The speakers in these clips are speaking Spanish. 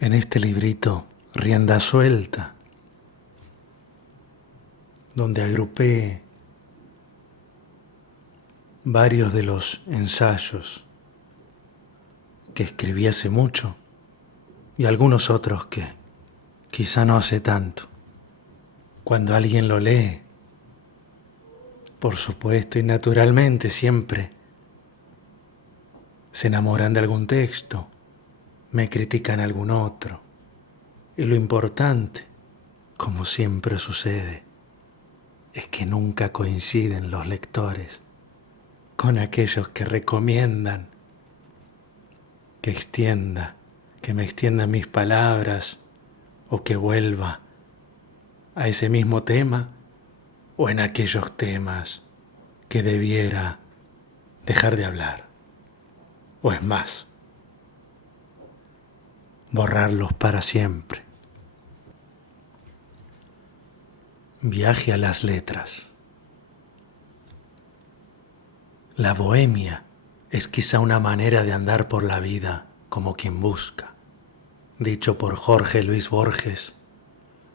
en este librito Rienda Suelta, donde agrupé varios de los ensayos que escribí hace mucho y algunos otros que quizá no hace tanto. Cuando alguien lo lee, por supuesto y naturalmente siempre se enamoran de algún texto, me critican algún otro. Y lo importante, como siempre sucede, es que nunca coinciden los lectores con aquellos que recomiendan que me extienda mis palabras o que vuelva a ese mismo tema o en aquellos temas que debiera dejar de hablar. O es más, borrarlos para siempre. Viaje a las letras. La bohemia es quizá una manera de andar por la vida como quien busca, dicho por Jorge Luis Borges,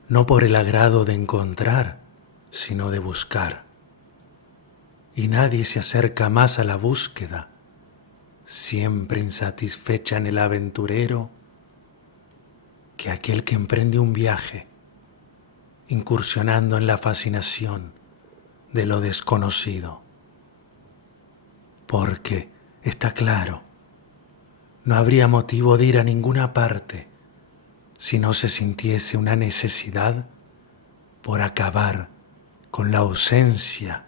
no por el agrado de encontrar, sino de buscar. Y nadie se acerca más a la búsqueda, siempre insatisfecha en el aventurero, que aquel que emprende un viaje, incursionando en la fascinación de lo desconocido. Porque, está claro, no habría motivo de ir a ninguna parte si no se sintiese una necesidad por acabar con la ausencia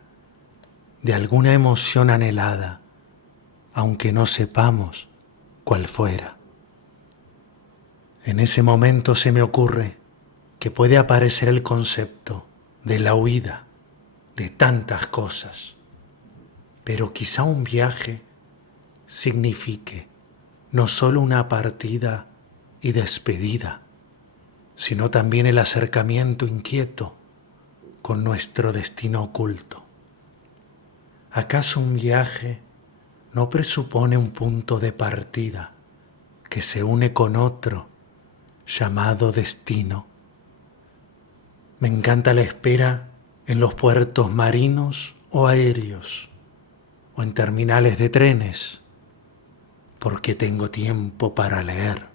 de alguna emoción anhelada, aunque no sepamos cuál fuera. En ese momento se me ocurre que puede aparecer el concepto de la huida de tantas cosas, pero quizá un viaje signifique no solo una partida y despedida, sino también el acercamiento inquieto con nuestro destino oculto. ¿Acaso un viaje no presupone un punto de partida que se une con otro llamado destino? Me encanta la espera en los puertos marinos o aéreos o en terminales de trenes, porque tengo tiempo para leer.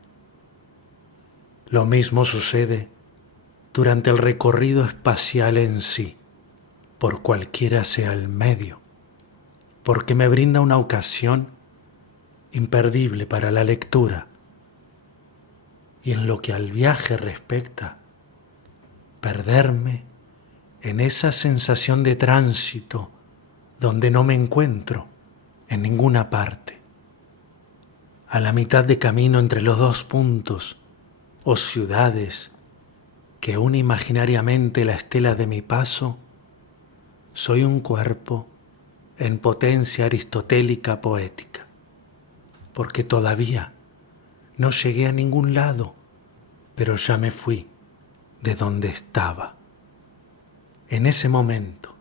Lo mismo sucede durante el recorrido espacial en sí, por cualquiera sea el medio, porque me brinda una ocasión imperdible para la lectura. Y en lo que al viaje respecta, perderme en esa sensación de tránsito donde no me encuentro en ninguna parte. A la mitad de camino entre los dos puntos o ciudades que une imaginariamente la estela de mi paso, soy un cuerpo en potencia aristotélica poética, porque todavía no llegué a ningún lado, pero ya me fui de donde estaba. En ese momento,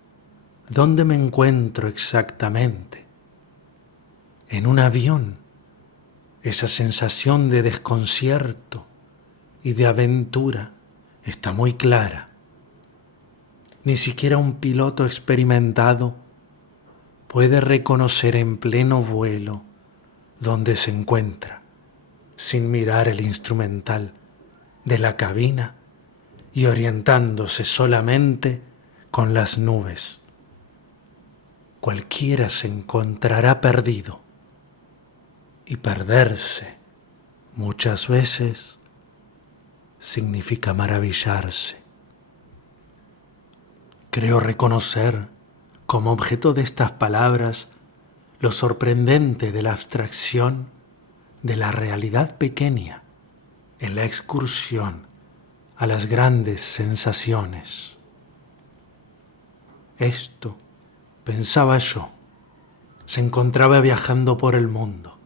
¿dónde me encuentro exactamente? En un avión, esa sensación de desconcierto y de aventura está muy clara. Ni siquiera un piloto experimentado puede reconocer en pleno vuelo dónde se encuentra, sin mirar el instrumental de la cabina y orientándose solamente con las nubes. Cualquiera se encontrará perdido, y perderse muchas veces significa maravillarse. Creo reconocer como objeto de estas palabras lo sorprendente de la abstracción de la realidad pequeña en la excursión a las grandes sensaciones. Esto, pensaba yo, se encontraba viajando por el mundo,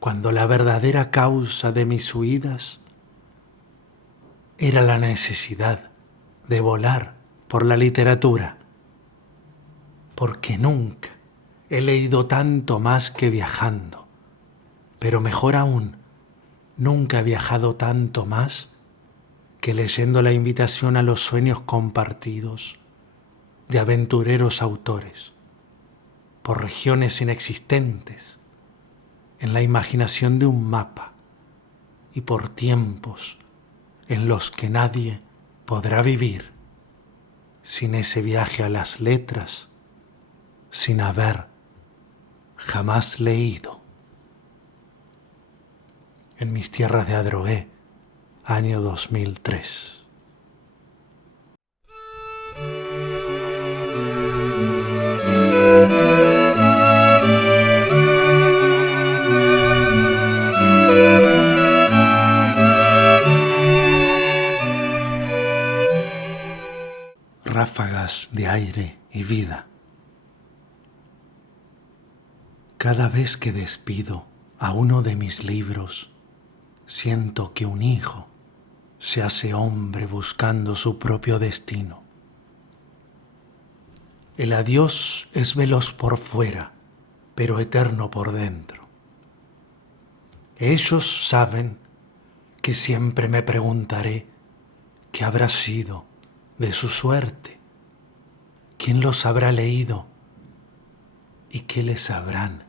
cuando la verdadera causa de mis huidas era la necesidad de volar por la literatura, porque nunca he leído tanto más que viajando, pero mejor aún, nunca he viajado tanto más que leyendo la invitación a los sueños compartidos de aventureros autores, por regiones inexistentes, en la imaginación de un mapa y por tiempos en los que nadie podrá vivir sin ese viaje a las letras, sin haber jamás leído. En mis tierras de Adrogué, año 2003. Ráfagas de aire y vida. Cada vez que despido a uno de mis libros, siento que un hijo se hace hombre buscando su propio destino. El adiós es veloz por fuera, pero eterno por dentro. Ellos saben que siempre me preguntaré qué habrá sido de su suerte, quién los habrá leído y qué les habrán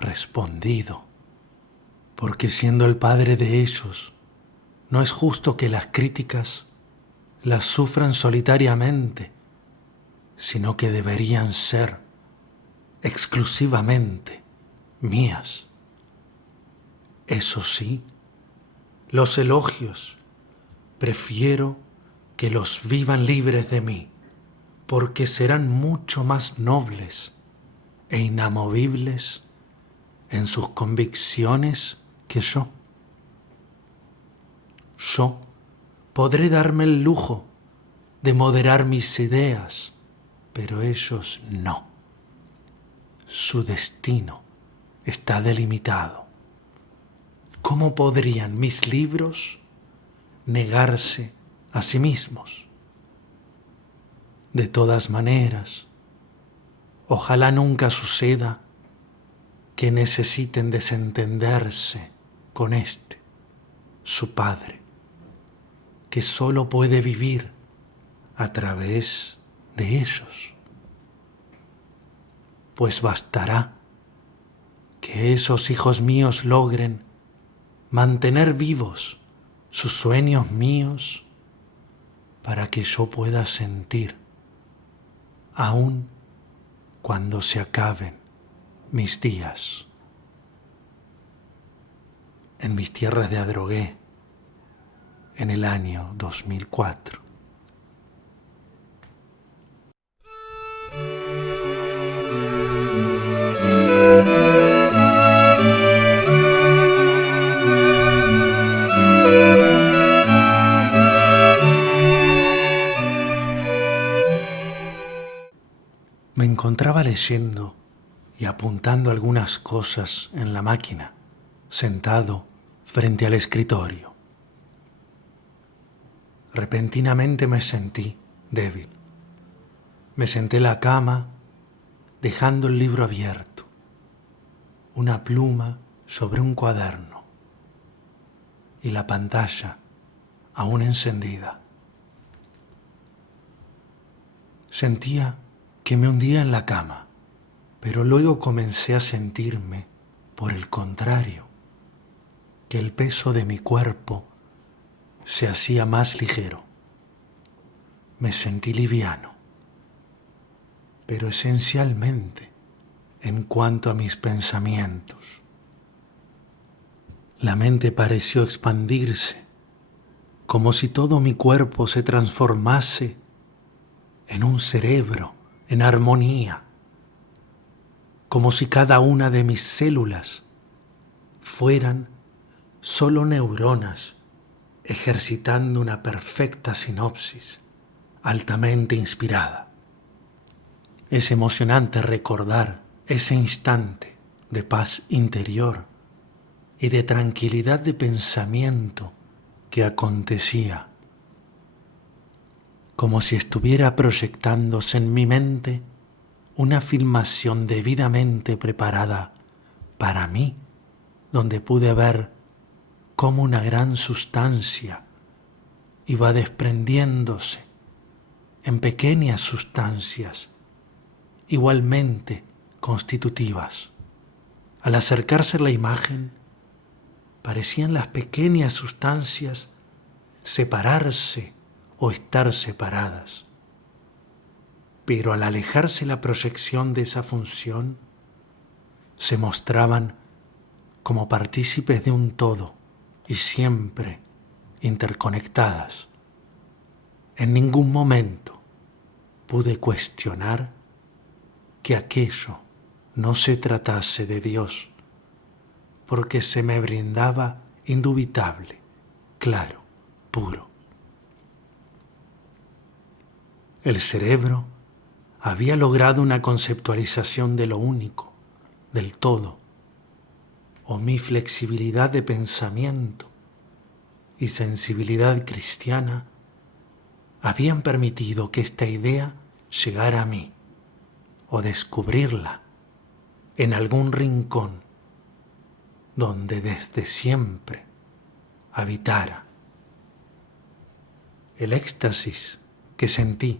respondido, porque siendo el padre de ellos, no es justo que las críticas las sufran solitariamente, sino que deberían ser exclusivamente mías. Eso sí, los elogios prefiero que los vivan libres de mí, porque serán mucho más nobles e inamovibles en sus convicciones que yo. Yo podré darme el lujo de moderar mis ideas, pero ellos no. Su destino está delimitado. ¿Cómo podrían mis libros negarse a sí mismos? De todas maneras, ojalá nunca suceda que necesiten desentenderse con este, su padre, que solo puede vivir a través de ellos. Pues bastará que esos hijos míos logren mantener vivos sus sueños míos para que yo pueda sentir, aun cuando se acaben mis días. En mis tierras de Adrogué, en el año 2004. Me encontraba leyendo y apuntando algunas cosas en la máquina, sentado frente al escritorio. Repentinamente me sentí débil. Me senté en la cama, dejando el libro abierto, una pluma sobre un cuaderno y la pantalla aún encendida. Sentía que me hundía en la cama, pero luego comencé a sentirme, por el contrario, que el peso de mi cuerpo se hacía más ligero. Me sentí liviano, pero esencialmente en cuanto a mis pensamientos. La mente pareció expandirse, como si todo mi cuerpo se transformase en un cerebro en armonía, como si cada una de mis células fueran solo neuronas ejercitando una perfecta sinopsis altamente inspirada. Es emocionante recordar ese instante de paz interior y de tranquilidad de pensamiento que acontecía, como si estuviera proyectándose en mi mente una filmación debidamente preparada para mí, donde pude ver cómo una gran sustancia iba desprendiéndose en pequeñas sustancias igualmente constitutivas. Al acercarse a la imagen, parecían las pequeñas sustancias separarse o estar separadas. Pero al alejarse la proyección de esa función, se mostraban como partícipes de un todo y siempre interconectadas. En ningún momento pude cuestionar que aquello no se tratase de Dios, porque se me brindaba indubitable, claro, puro. El cerebro había logrado una conceptualización de lo único, del todo, o mi flexibilidad de pensamiento y sensibilidad cristiana habían permitido que esta idea llegara a mí, o descubrirla en algún rincón donde desde siempre habitara. El éxtasis que sentí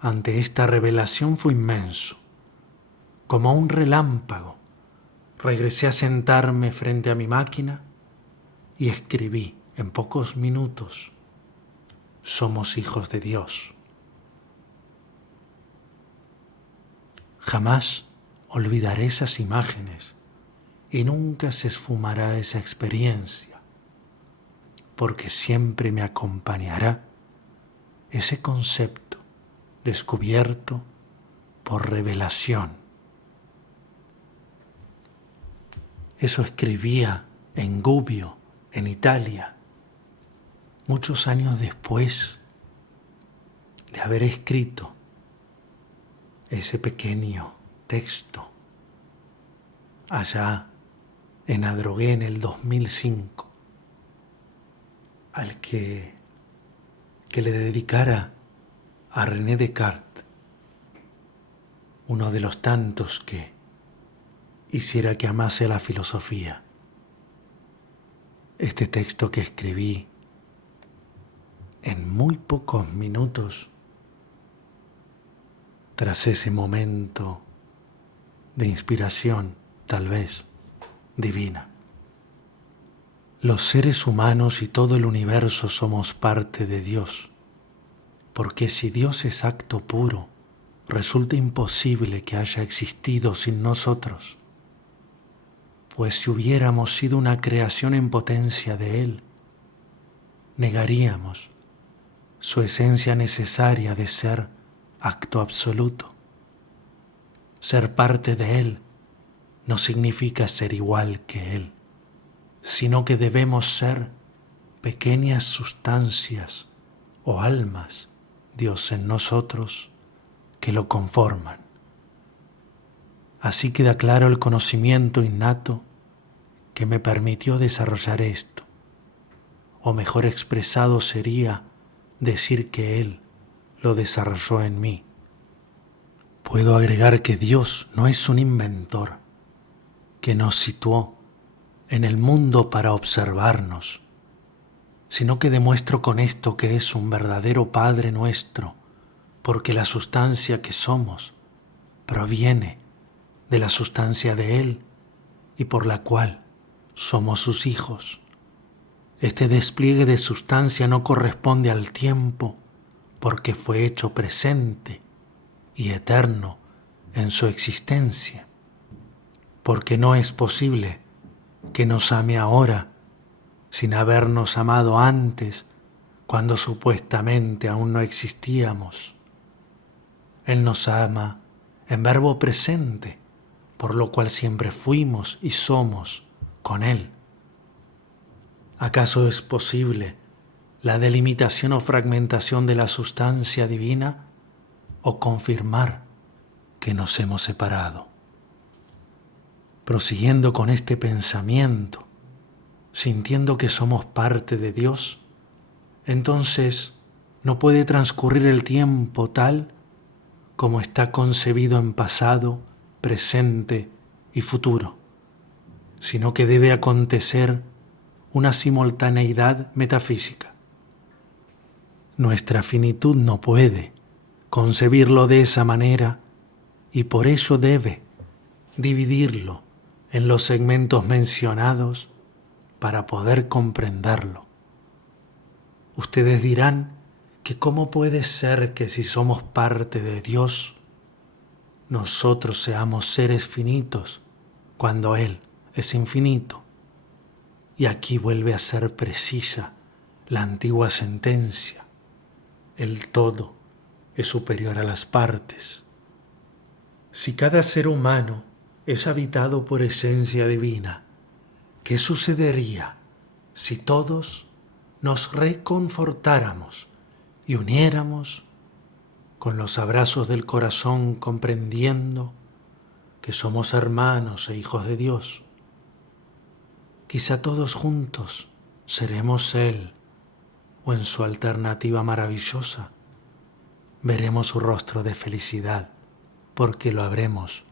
ante esta revelación fue inmenso. Como un relámpago, regresé a sentarme frente a mi máquina y escribí en pocos minutos: somos hijos de Dios. Jamás olvidaré esas imágenes y nunca se esfumará esa experiencia, porque siempre me acompañará ese concepto descubierto por revelación. Eso escribía en Gubbio, en Italia, muchos años después de haber escrito ese pequeño texto allá en Adrogué en el 2005, al que le dedicara a René Descartes, uno de los tantos que hiciera que amase la filosofía. Este texto que escribí en muy pocos minutos, tras ese momento de inspiración, tal vez divina. Los seres humanos y todo el universo somos parte de Dios, porque si Dios es acto puro, resulta imposible que haya existido sin nosotros, pues si hubiéramos sido una creación en potencia de Él, negaríamos su esencia necesaria de ser acto absoluto. Ser parte de Él no significa ser igual que Él, sino que debemos ser pequeñas sustancias o almas, Dios en nosotros, que lo conforman. Así queda claro el conocimiento innato que me permitió desarrollar esto, o mejor expresado sería decir que Él lo desarrolló en mí. Puedo agregar que Dios no es un inventor que nos situó en el mundo para observarnos, sino que demuestro con esto que es un verdadero Padre nuestro, porque la sustancia que somos proviene de la sustancia de Él y por la cual somos sus hijos. Este despliegue de sustancia no corresponde al tiempo porque fue hecho presente y eterno en su existencia, porque no es posible que nos ame ahora sin habernos amado antes, cuando supuestamente aún no existíamos. Él nos ama en verbo presente, por lo cual siempre fuimos y somos con Él. ¿Acaso es posible la delimitación o fragmentación de la sustancia divina o confirmar que nos hemos separado? Prosiguiendo con este pensamiento, sintiendo que somos parte de Dios, entonces no puede transcurrir el tiempo tal como está concebido en pasado, presente y futuro, sino que debe acontecer una simultaneidad metafísica. Nuestra finitud no puede concebirlo de esa manera y por ello debe dividirlo en los segmentos mencionados para poder comprenderlo. Ustedes dirán que cómo puede ser que si somos parte de Dios, nosotros seamos seres finitos cuando Él es infinito. Y aquí vuelve a ser precisa la antigua sentencia: el todo es superior a las partes. Si cada ser humano es habitado por esencia divina, ¿qué sucedería si todos nos reconfortáramos y uniéramos con los abrazos del corazón, comprendiendo que somos hermanos e hijos de Dios? Quizá todos juntos seremos Él, o en su alternativa maravillosa, veremos su rostro de felicidad, porque lo habremos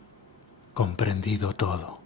comprendido todo.